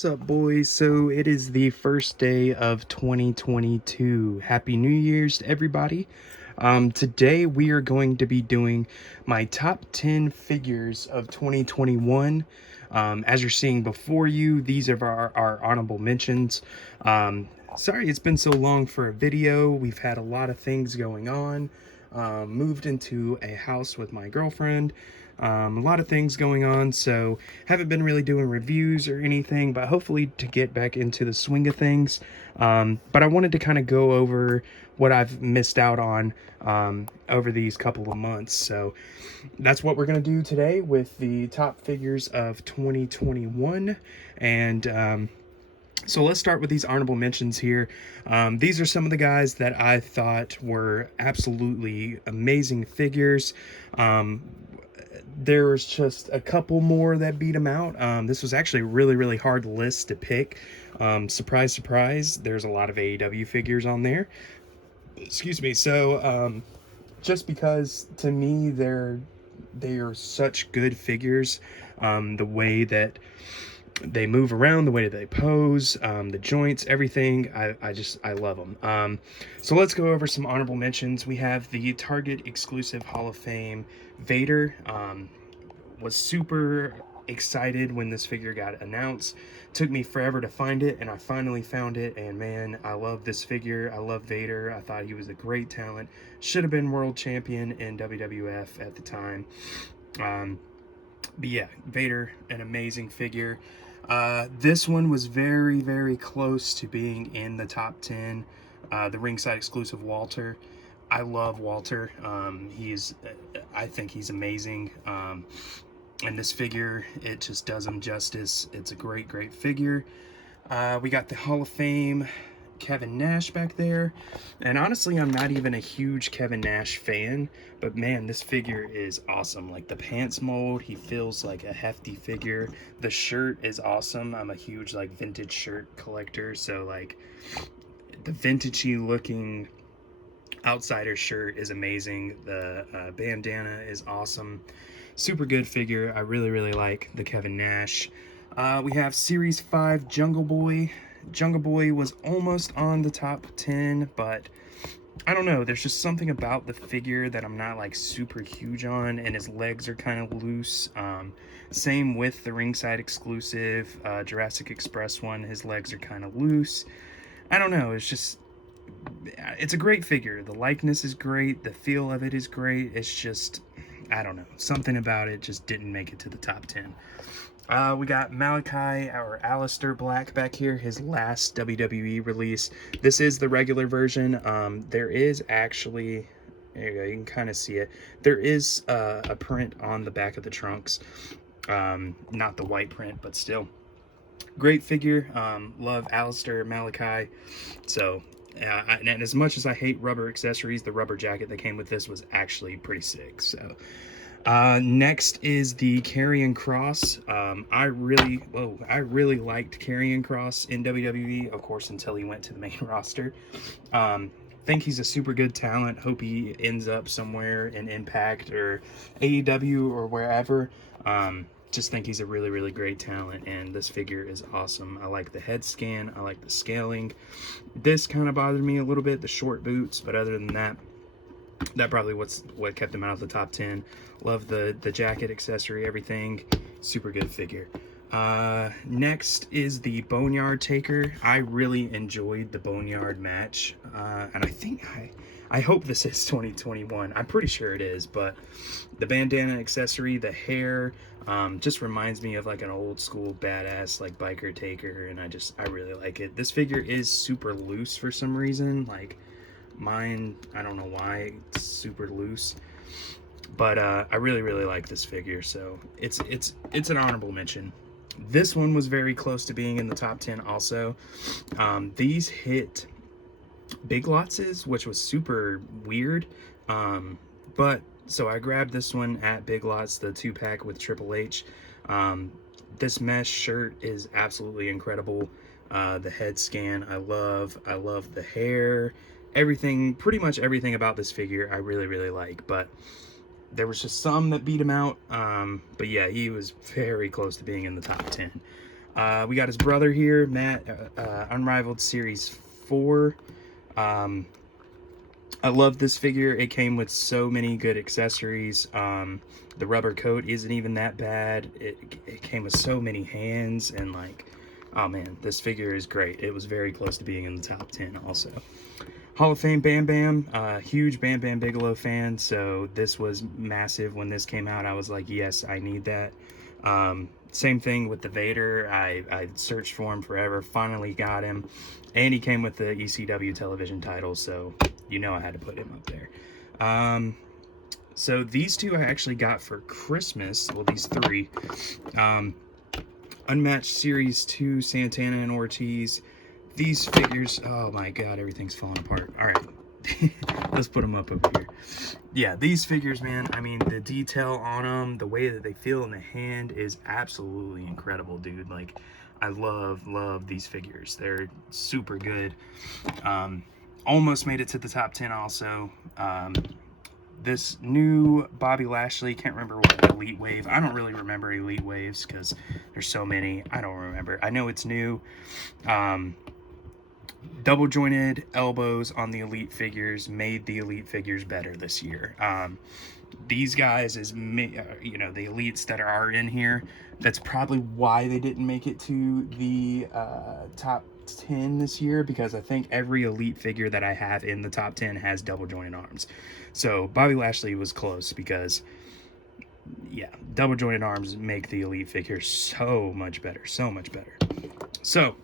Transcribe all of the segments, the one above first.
What's up, boys? So it is the first day of 2022. Happy New Year's to everybody. Today we are going to be doing my top 10 figures of 2021. As you're seeing before you, these are our honorable mentions. Sorry it's been so long for a video. We've had a lot of things going on. Moved into a house with my girlfriend. A lot of things going on, so haven't been really doing reviews or anything, but hopefully to get back into the swing of things. But I wanted to kind of go over what I've missed out on over these couple of months. So that's what we're going to do today with the top figures of 2021. And so let's start with these honorable mentions here. These are some of the guys that I thought were absolutely amazing figures. There was just a couple more that beat him out. This was actually a really hard list to pick. Surprise, surprise, there's a lot of AEW figures on there. Excuse me. So just because to me they are such good figures, the way that they move around, the way that they pose, the joints, everything, I love them. So let's go over some honorable mentions. We have the Target exclusive Hall of Fame Vader. Was super excited when this figure got announced. Took me forever to find it, and I finally found it, and man, I love this figure. I love Vader. I thought he was a great talent. Should have been world champion in WWF at the time. But yeah, Vader, an amazing figure. This one was very close to being in the top 10. The ringside exclusive Walter. I love Walter. I think he's amazing. And this figure, it just does him justice. It's a great figure. We got the Hall of Fame Kevin Nash back there, and honestly I'm not even a huge Kevin Nash fan, but man, this figure is awesome. Like the pants mold, he feels like a hefty figure. The shirt is awesome. I'm a huge like vintage shirt collector, so like the vintagey looking outsider shirt is amazing. The bandana is awesome. Super good figure. I really like the Kevin Nash. We have Series 5 Jungle Boy. Jungle Boy was almost on the top 10, but I don't know. There's just something about the figure that I'm not like super huge on, and his legs are kind of loose. Same with the ringside exclusive Jurassic Express one. His legs are kind of loose. I don't know. It's a great figure. The likeness is great. The feel of it is great. It's just, I don't know. Something about it just didn't make it to the top 10. We got Malachi, or Aleister Black back here, his last WWE release. This is the regular version. There is actually, there you go, you can kind of see it. There is a print on the back of the trunks. Not the white print, but still. Great figure. Love Aleister, Malachi. So, and as much as I hate rubber accessories, the rubber jacket that came with this was actually pretty sick. So, next is the Karrion Kross. I really liked Karrion Kross in WWE, of course, until he went to the main roster. Think he's a super good talent. Hope he ends up somewhere in Impact or AEW or wherever. Just think he's a really great talent, and this figure is awesome. I like the head scan. I like the scaling. This kind of bothered me a little bit, the short boots, but other than that, that probably what kept him out of the top 10. Love the jacket, accessory, everything. Super good figure. Next is the Boneyard Taker. I really enjoyed the Boneyard match, and I hope this is 2021. I'm pretty sure it is, but the bandana accessory, the hair, just reminds me of like an old school badass like biker Taker, and I really like it. This figure is super loose for some reason. Like mine, I don't know why it's super loose, but I really like this figure, so it's an honorable mention. This one was very close to being in the top 10 also. These hit Big Lots', which was super weird, but so I grabbed this one at Big Lots, the 2-pack with Triple H. This mesh shirt is absolutely incredible. The head scan, I love the hair, everything, pretty much everything about this figure I really like, but there was just some that beat him out. But yeah, he was very close to being in the top 10. We got his brother here, Matt, Unrivaled Series 4. I love this figure. It came with so many good accessories. The rubber coat isn't even that bad. It came with so many hands, and like, oh man, this figure is great. It was very close to being in the top 10 also. Hall of Fame Bam Bam, huge Bam Bam Bigelow fan, so this was massive when this came out. I was like, yes, I need that. Same thing with the Vader. I searched for him forever, finally got him, and he came with the ECW television title, so you know I had to put him up there. So these two I actually got for Christmas, well, these three. Unmatched Series 2, Santana and Ortiz. These figures, oh my god, everything's falling apart. All right, let's put them up over here. Yeah, these figures, man, I mean, the detail on them, the way that they feel in the hand is absolutely incredible, dude. Like, I love these figures. They're super good. Almost made it to the top 10 also. This new Bobby Lashley, can't remember what Elite Wave. I don't really remember Elite Waves because there's so many. I don't remember. I know it's new. Double jointed elbows on the Elite figures made the Elite figures better this year. These guys, you know, the Elites that are in here, that's probably why they didn't make it to the top 10 this year, because I think every Elite figure that I have in the top 10 has double jointed arms. So Bobby Lashley was close because, yeah, double jointed arms make the Elite figure so much better, so much better. So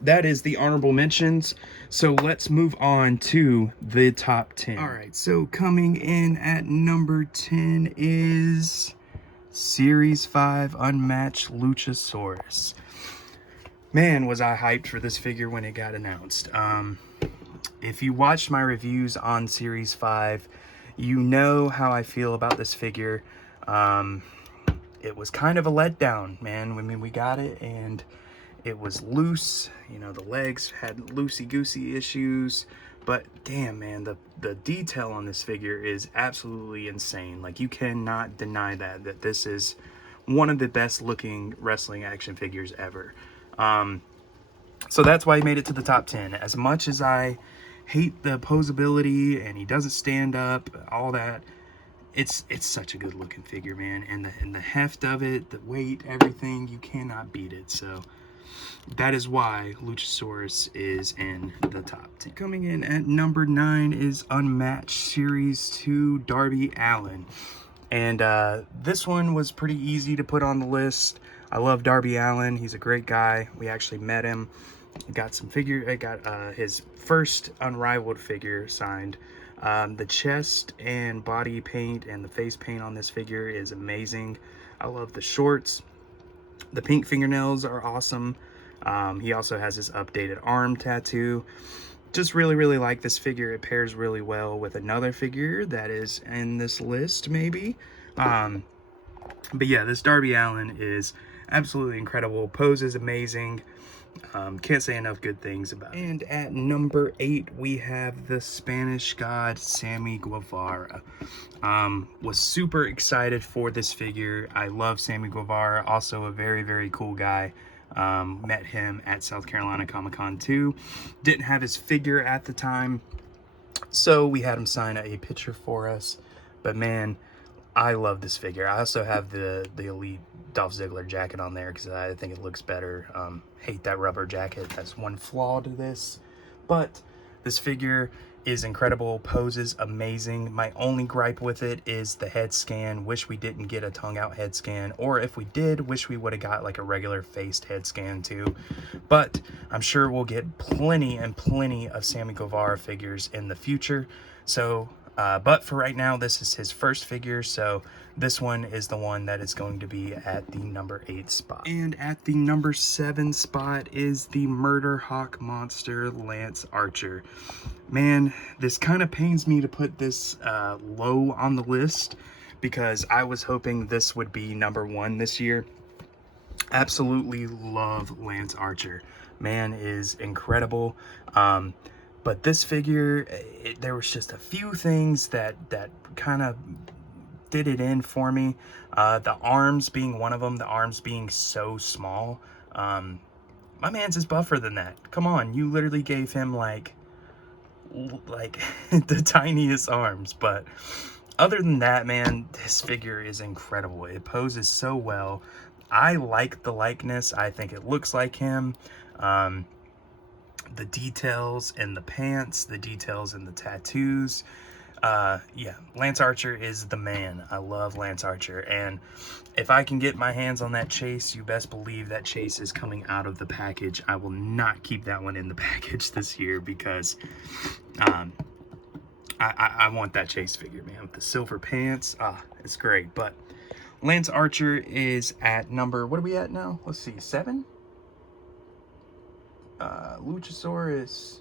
that is the honorable mentions. So let's move on to the top 10. All right, so coming in at number 10 is Series 5 Unmatched Luchasaurus. Man, was I hyped for this figure when it got announced. If you watched my reviews on Series 5, you know how I feel about this figure. It was kind of a letdown, man. I mean, we got it and it was loose. You know, the legs had loosey-goosey issues. But damn, man, the detail on this figure is absolutely insane. Like, you cannot deny that this is one of the best looking wrestling action figures ever. So that's why he made it to the top 10. As much as I hate the posability and he doesn't stand up, all that, it's such a good looking figure, man. And the heft of it, the weight, everything, you cannot beat it. So that is why Luchasaurus is in the top 10. Coming in at number 9 is Unmatched Series 2 Darby Allin. And this one was pretty easy to put on the list. I love Darby Allin. He's a great guy. We actually met him. Got some figure. I got his first Unrivaled figure signed. The chest and body paint and the face paint on this figure is amazing. I love the shorts. The pink fingernails are awesome. He also has his updated arm tattoo. Just really like this figure. It pairs really well with another figure that is in this list, maybe. But yeah, this Darby Allin is absolutely incredible. Pose is amazing. Can't say enough good things about it. And at number 8, we have the Spanish God, Sammy Guevara. Was super excited for this figure. I love Sammy Guevara, also a very cool guy. Met him at South Carolina Comic-Con 2. Didn't have his figure at the time, so we had him sign a picture for us. But man, I love this figure. I also have the Elite Dolph Ziggler jacket on there because I think it looks better. Hate that rubber jacket. That's one flaw to this. But this figure is incredible. Poses amazing. My only gripe with it is the head scan. Wish we didn't get a tongue out head scan. Or if we did, wish we would have got like a regular faced head scan too. But I'm sure we'll get plenty and plenty of Sammy Guevara figures in the future. So but for right now, this is his first figure, so this one is the one that is going to be at the number 8 spot. And at the number 7 spot is the Murder Hawk Monster Lance Archer. Man, this kind of pains me to put this low on the list because I was hoping this would be number 1 this year. Absolutely love Lance Archer. Man is incredible. But this figure, there was just a few things that kind of did it in for me. The arms being one of them, the arms being so small. My man's is buffer than that. Come on, you literally gave him like the tiniest arms. But other than that, man, this figure is incredible. It poses so well. I like the likeness. I think it looks like him. The details in the pants, the details in the tattoos. Yeah, Lance Archer is the man. I love Lance Archer, and if I can get my hands on that chase, you best believe that chase is coming out of the package. I will not keep that one in the package this year because I want that chase figure, man, with the silver pants. It's great. But Lance Archer is at number, what are we at now? Let's see, 7? Luchasaurus,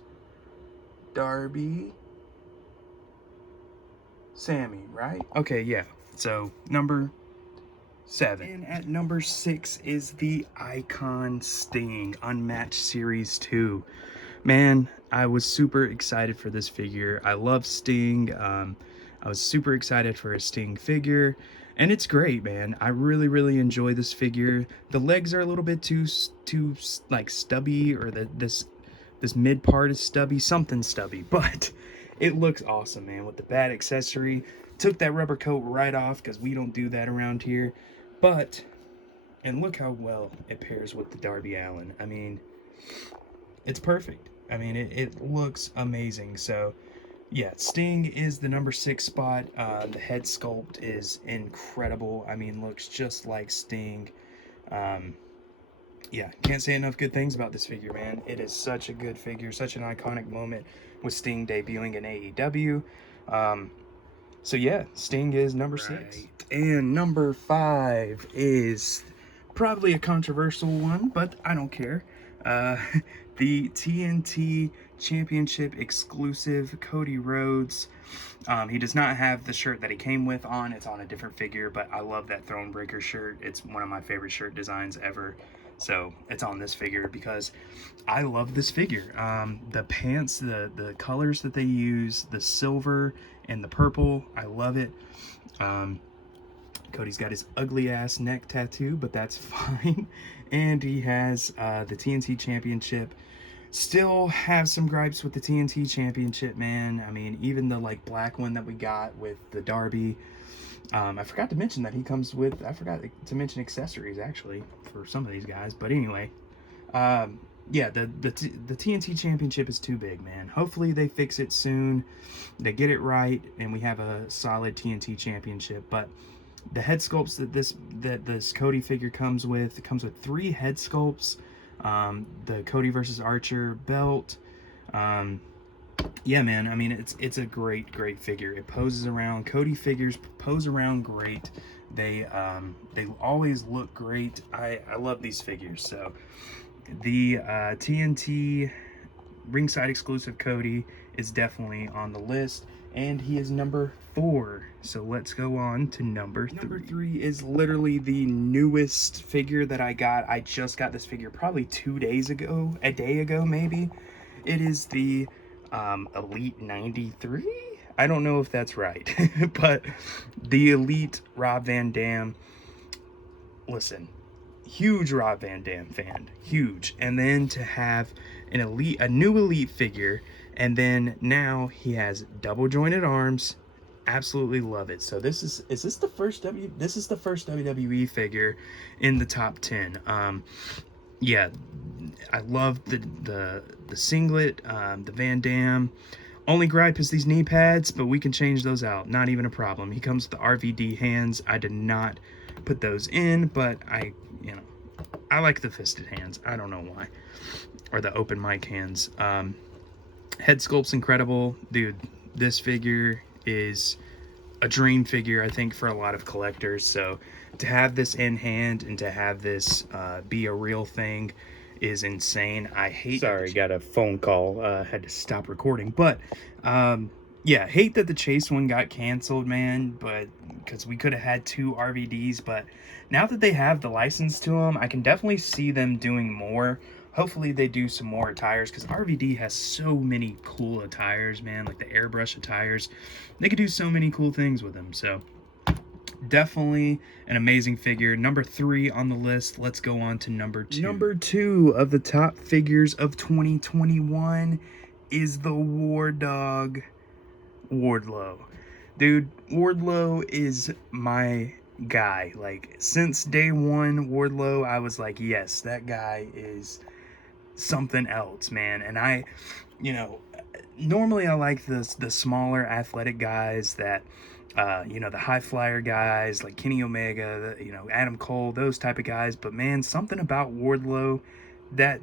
Darby, Sammy, right? Okay, yeah. So, number 7. And at number 6 is the Icon Sting, Unmatched Series 2. Man, I was super excited for this figure. I love Sting. I was super excited for a Sting figure. And it's great, man. I really, really enjoy this figure. The legs are a little bit too like stubby, or this mid part is stubby, something stubby, but it looks awesome, man, with the bad accessory. Took that rubber coat right off because we don't do that around here. But, and look how well it pairs with the Darby Allin. I mean, it's perfect. I mean, it looks amazing. So, yeah, Sting is the number 6 spot. The head sculpt is incredible. I mean, looks just like Sting. Yeah, can't say enough good things about this figure, man. It is such a good figure, such an iconic moment with Sting debuting in AEW. So yeah, Sting is number 6. And number 5 is probably a controversial one, but I don't care. The TNT Championship exclusive Cody Rhodes. He does not have the shirt that he came with on. It's on a different figure, but I love that Thronebreaker shirt. It's one of my favorite shirt designs ever. So it's on this figure because I love this figure. The pants, the colors that they use, the silver and the purple, I love it. Cody's got his ugly ass neck tattoo, but that's fine. And he has the TNT Championship. Still have some gripes with the TNT Championship, man. I mean, even the like black one that we got with the Darby. I forgot to mention that he comes with, I forgot to mention accessories actually for some of these guys, but anyway, yeah, the TNT Championship is too big, man. Hopefully they fix it soon, they get it right, and we have a solid TNT Championship. But the head sculpts that this Cody figure comes with, it comes with 3 head sculpts, the Cody versus Archer belt. Yeah, man, I mean, it's a great figure. It poses around. Cody figures pose around great. They always look great. I love these figures. So the TNT ringside exclusive Cody is definitely on the list, and he is number 4. So let's go on to number 3. Number 3 is literally the newest figure that I got. I just got this figure probably 2 days ago, a day ago maybe. It is the Elite 93? I don't know if that's right, but the Elite Rob Van Dam. Listen, huge Rob Van Dam fan, huge. And then to have a new Elite figure, and then now he has double jointed arms. Absolutely love it. So this is this the first WWE figure in the top 10. Yeah, I love the singlet, the Van Dam. Only gripe is these knee pads, but we can change those out. Not even a problem. He comes with the RVD hands. I did not put those in, but I like the fisted hands. I don't know why. Or the open mic hands. Head sculpt's incredible. Dude, this figure is a dream figure, I think, for a lot of collectors. So to have this in hand and to have this be a real thing is insane. Sorry, got a phone call. Had to stop recording. But yeah, hate that the Chase one got canceled, man. But because we could have had 2 RVDs. But now that they have the license to them, I can definitely see them doing more. Hopefully they do some more attires, because RVD has so many cool attires, man. Like the airbrush attires. They could do so many cool things with them. So, Definitely an amazing figure. Number 3 on the list. Let's go on to number 2. Number 2 of the top figures of 2021 is the War Dog Wardlow. Dude, Wardlow is my guy. Like, since day one, Wardlow, I was like, yes, that guy is something else, man. And I, you know, normally I like the smaller athletic guys that, the high flyer guys like Kenny Omega, Adam Cole, those type of guys. But man, something about Wardlow, that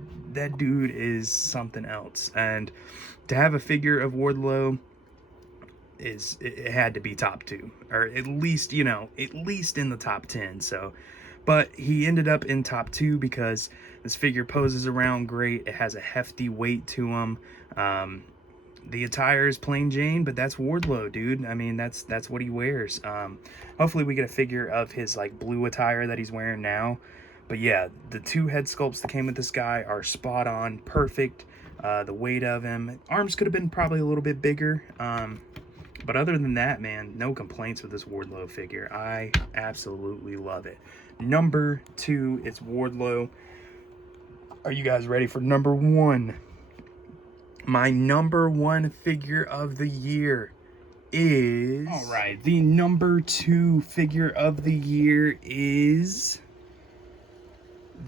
dude is something else. And to have a figure of Wardlow, it had to be top 2, or at least in the top 10. So, but he ended up in top 2 because this figure poses around great. It has a hefty weight to him. The attire is plain Jane, but that's Wardlow, dude. I mean, that's what he wears. Hopefully we get a figure of his like blue attire that he's wearing now. But yeah, the 2 head sculpts that came with this guy are spot on, perfect. The weight of him, arms could have been probably a little bit bigger. But other than that, man, no complaints with this Wardlow figure. I absolutely love it. Number 2, it's Wardlow. Are you guys ready for number 1? My number 1 figure of the year is... All right, the number 2 figure of the year is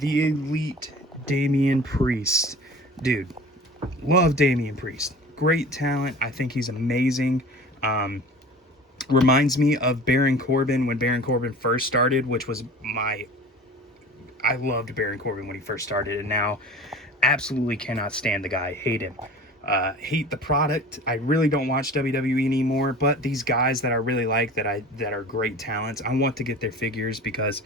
the Elite Damien Priest. Dude, love Damien Priest. Great talent. I think he's amazing. Reminds me of Baron Corbin when Baron Corbin first started, which was I loved Baron Corbin when he first started, and now absolutely cannot stand the guy. Hate him. Hate the product. I really don't watch WWE anymore, but these guys that I really like, that are great talents, I want to get their figures because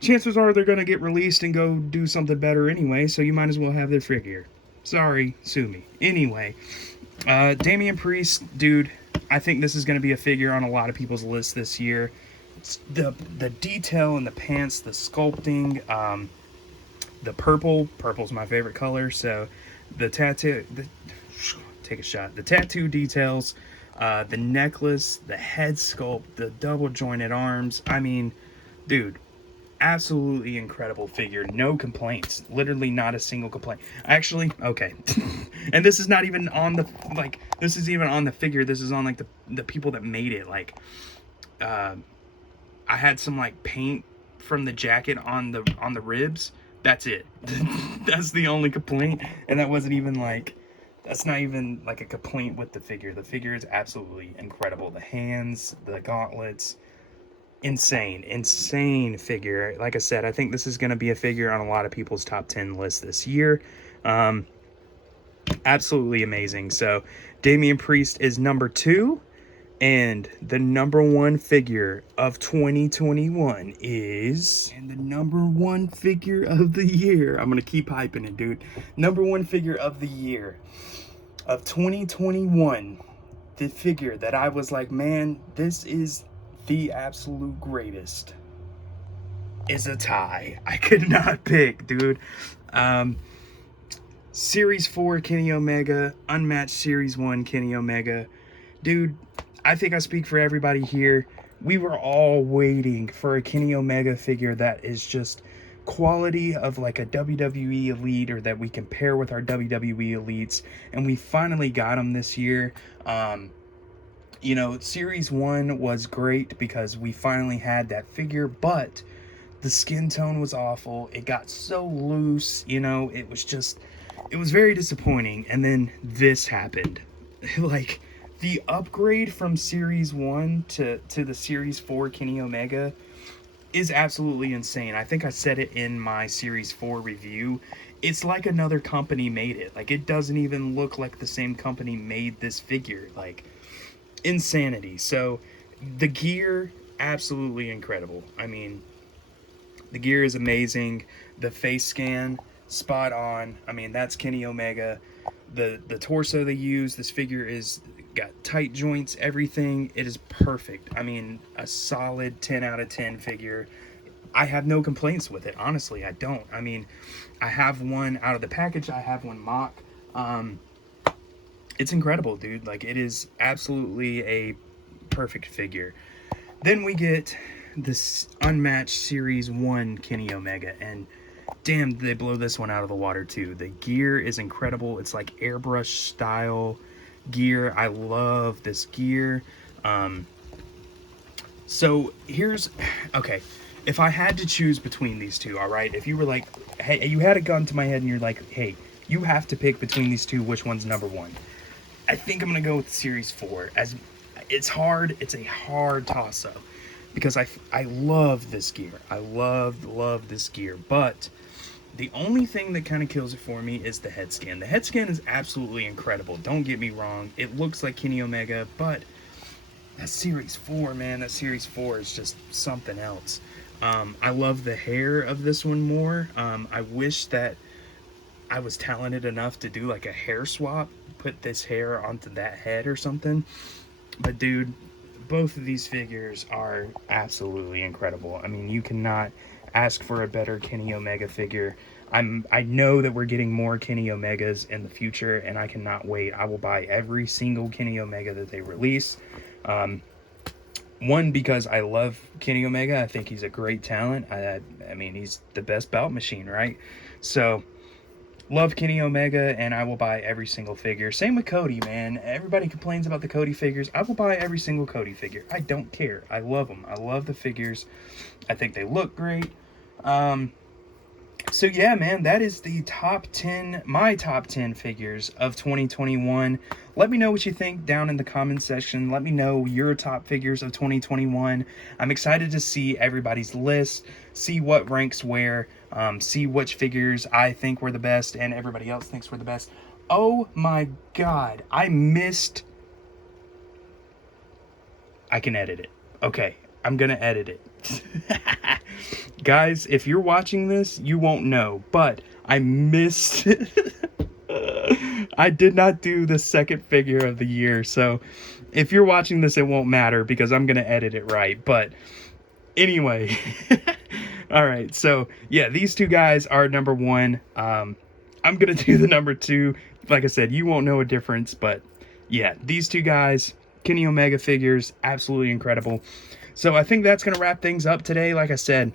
chances are they're going to get released and go do something better anyway, so you might as well have their figure. Sorry, sue me. Anyway, Damien Priest, dude, I think this is going to be a figure on a lot of people's lists this year. It's the detail in the pants, the sculpting, the purple's my favorite color, so the tattoo, take a shot, the tattoo details, the necklace, the head sculpt, the double jointed arms. I mean, dude, absolutely incredible figure. No complaints. Literally not a single complaint. Actually, okay. And this is not even on the, like, this is even on the figure. This is on, like, the people that made it. Like, I had some, like, paint from the jacket on the ribs. That's it. That's the only complaint. And that wasn't even, like, that's not even, like, a complaint with the figure. The figure is absolutely incredible. The hands, the gauntlets, insane figure. Like I said, I think this is going to be a figure on a lot of people's top 10 list this year. Absolutely amazing. So Damien Priest is number 2, and the number 1 figure of 2021 is, and the number 1 figure of the year, I'm going to keep hyping it, dude. Number 1 figure of the year of 2021, the figure that I was like, man, this is the absolute greatest, is a tie. I could not pick, dude. Series 4 Kenny Omega, Unmatched Series 1 Kenny Omega. Dude, I think I speak for everybody here. We were all waiting for a Kenny Omega figure that is just quality of like a WWE Elite, or that we can pair with our WWE Elites, and we finally got him this year. Series 1 was great because we finally had that figure, but the skin tone was awful. It got so loose, it was very disappointing. And then this happened. Like, the upgrade from Series 1 to the Series 4 Kenny Omega is absolutely insane. I think I said it in my Series 4 review. It's like another company made it. Like, it doesn't even look like the same company made this figure. Like, insanity. So the gear, absolutely incredible. I mean, the gear is amazing. The face scan, spot on. I mean, that's Kenny Omega. The torso they use, this figure is got tight joints, everything. It is perfect. I mean, a solid 10 out of 10 figure. I have no complaints with it. Honestly, I don't. I mean, I have one out of the package. I have one mock. It's incredible, dude. Like, it is absolutely a perfect figure. Then we get this unmatched Series 1 Kenny Omega, and damn, did they blow this one out of the water too. The gear is incredible. It's like airbrush style gear. I love this gear. So here's, okay, if I had to choose between these two, all right, if you were like, hey, you had a gun to my head and you're like, hey, you have to pick between these two, which one's number one? I think I'm gonna go with Series 4. As it's hard, it's a hard toss-up because I love this gear. I love this gear, but the only thing that kind of kills it for me is the head scan. The head scan is absolutely incredible. Don't get me wrong. It looks like Kenny Omega, but that Series 4, man, that Series 4 is just something else. I love the hair of this one more. I wish that I was talented enough to do like a hair swap, put this hair onto that head or something. But dude, both of these figures are absolutely incredible. I mean, you cannot ask for a better Kenny Omega figure. I know that we're getting more Kenny Omegas in the future, and I cannot wait. I will buy every single Kenny Omega that they release. One, because I love Kenny Omega. I think he's a great talent. I mean, he's the best bout machine, right? So, love Kenny Omega, and I will buy every single figure. Same with Cody, man. Everybody complains about the Cody figures. I will buy every single Cody figure. I don't care. I love them. I love the figures. I think they look great. So yeah, man, that is the top 10, my top 10 figures of 2021. Let me know what you think down in the comment section. Let me know your top figures of 2021. I'm excited to see everybody's list, see what ranks where, see which figures I think were the best and everybody else thinks were the best. Oh my God, I can edit it. Okay, I'm gonna edit it. Guys, if you're watching this, you won't know, but I missed I did not do the second figure of the year, so if you're watching this, it won't matter because I'm gonna edit it right. But anyway, all right, so yeah, these two guys are number one. I'm gonna do the number two. Like I said, you won't know a difference, but yeah, these two guys, Kenny Omega figures, absolutely incredible. So I think that's gonna wrap things up today. Like I said,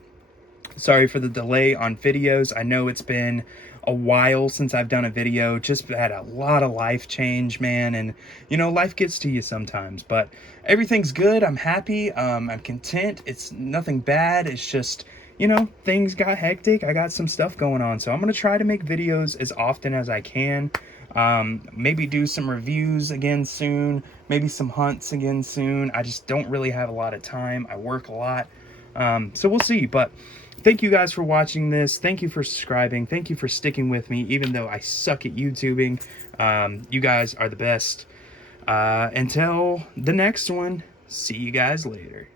sorry for the delay on videos. I know it's been a while since I've done a video. Just had a lot of life change, man. And, you know, life gets to you sometimes. But everything's good. I'm happy. I'm content. It's nothing bad. It's just, you know, things got hectic. I got some stuff going on. So I'm going to try to make videos as often as I can. Maybe do some reviews again soon. Maybe some hunts again soon. I just don't really have a lot of time. I work a lot. So we'll see. But thank you guys for watching this. Thank you for subscribing. Thank you for sticking with me, even though I suck at YouTubing. You guys are the best. Until the next one, see you guys later.